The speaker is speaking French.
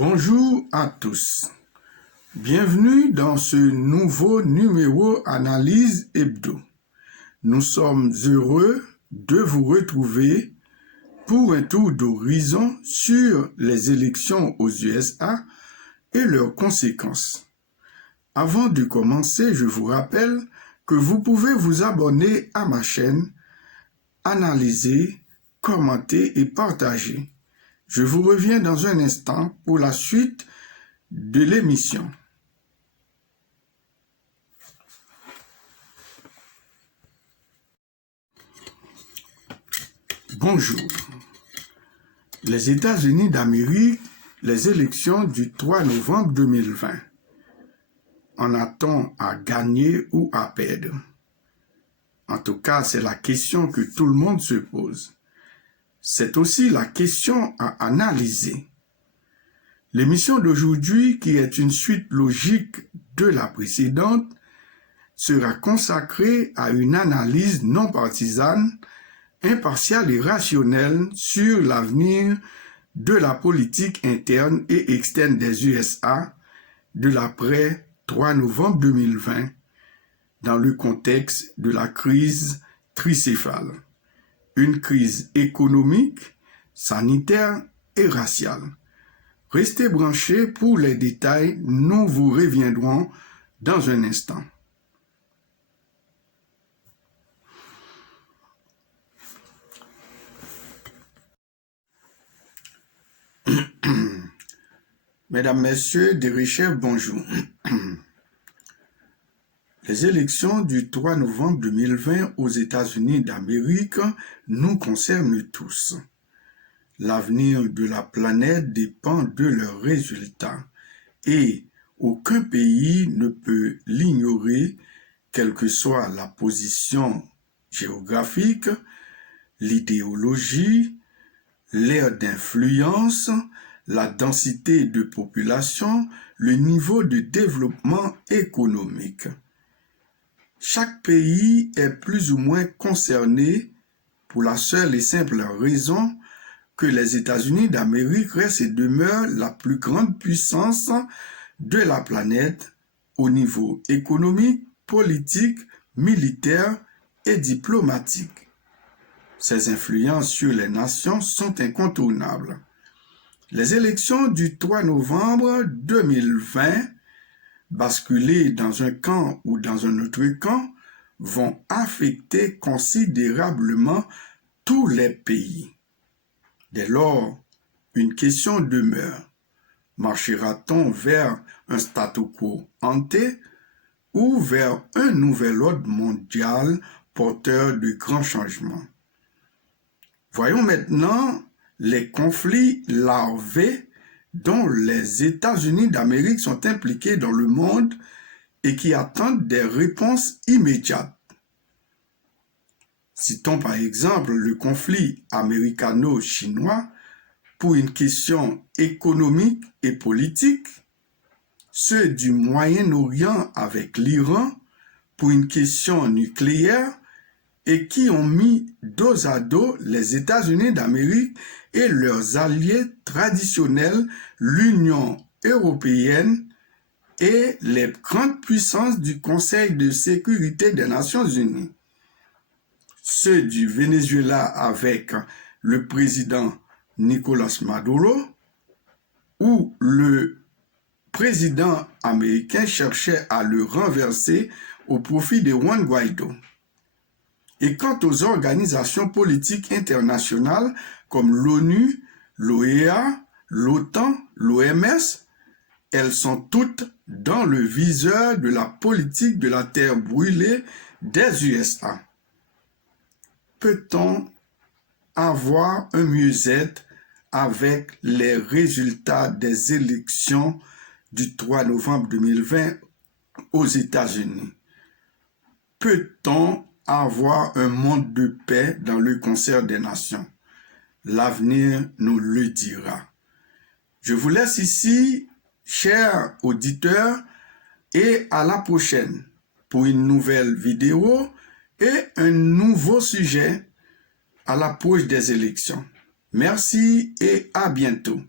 Bonjour à tous. Bienvenue dans ce nouveau numéro Analyse Hebdo. Nous sommes heureux de vous retrouver pour un tour d'horizon sur les élections aux USA et leurs conséquences. Avant de commencer, je vous rappelle que vous pouvez vous abonner à ma chaîne, analyser, commenter et partager. Je vous reviens dans un instant pour la suite de l'émission. Bonjour. Les États-Unis d'Amérique, les élections du 3 novembre 2020. En a-t-on à gagner ou à perdre? En tout cas, c'est la question que tout le monde se pose. C'est aussi la question à analyser. L'émission d'aujourd'hui, qui est une suite logique de la précédente, sera consacrée à une analyse non partisane, impartiale et rationnelle sur l'avenir de la politique interne et externe des USA de l'après 3 novembre 2020 dans le contexte de la crise tricéphale. Une crise économique, sanitaire et raciale. Restez branchés pour les détails, nous vous reviendrons dans un instant. Mesdames, Messieurs, Derrichef, bonjour. Les élections du 3 novembre 2020 aux États-Unis d'Amérique nous concernent tous. L'avenir de la planète dépend de leurs résultats et aucun pays ne peut l'ignorer, quelle que soit la position géographique, l'idéologie, l'ère d'influence, la densité de population, le niveau de développement économique. Chaque pays est plus ou moins concerné pour la seule et simple raison que les États-Unis d'Amérique restent et demeurent la plus grande puissance de la planète au niveau économique, politique, militaire et diplomatique. Ces influences sur les nations sont incontournables. Les élections du 3 novembre 2020, basculées dans un camp ou dans un autre camp, vont affecter considérablement tous les pays. Dès lors, une question demeure. Marchera-t-on vers un statu quo ante ou vers un nouvel ordre mondial porteur de grands changements? Voyons maintenant les conflits larvés dont les États-Unis d'Amérique sont impliqués dans le monde et qui attendent des réponses immédiates. Citons par exemple le conflit américano-chinois pour une question économique et politique, ceux du Moyen-Orient avec l'Iran pour une question nucléaire et qui ont mis dos à dos les États-Unis d'Amérique et leurs alliés traditionnels, l'Union européenne et les grandes puissances du Conseil de sécurité des Nations unies. Ceux du Venezuela avec le président Nicolás Maduro, où le président américain cherchait à le renverser au profit de Juan Guaidó. Et quant aux organisations politiques internationales comme l'ONU, l'OEA, l'OTAN, l'OMS, elles sont toutes dans le viseur de la politique de la terre brûlée des USA. Peut-on avoir un mieux-être avec les résultats des élections du 3 novembre 2020 aux États-Unis? Peut-on avoir un monde de paix dans le concert des nations? L'avenir nous le dira. Je vous laisse ici, chers auditeurs, et à la prochaine pour une nouvelle vidéo et un nouveau sujet à l'approche des élections. Merci et à bientôt.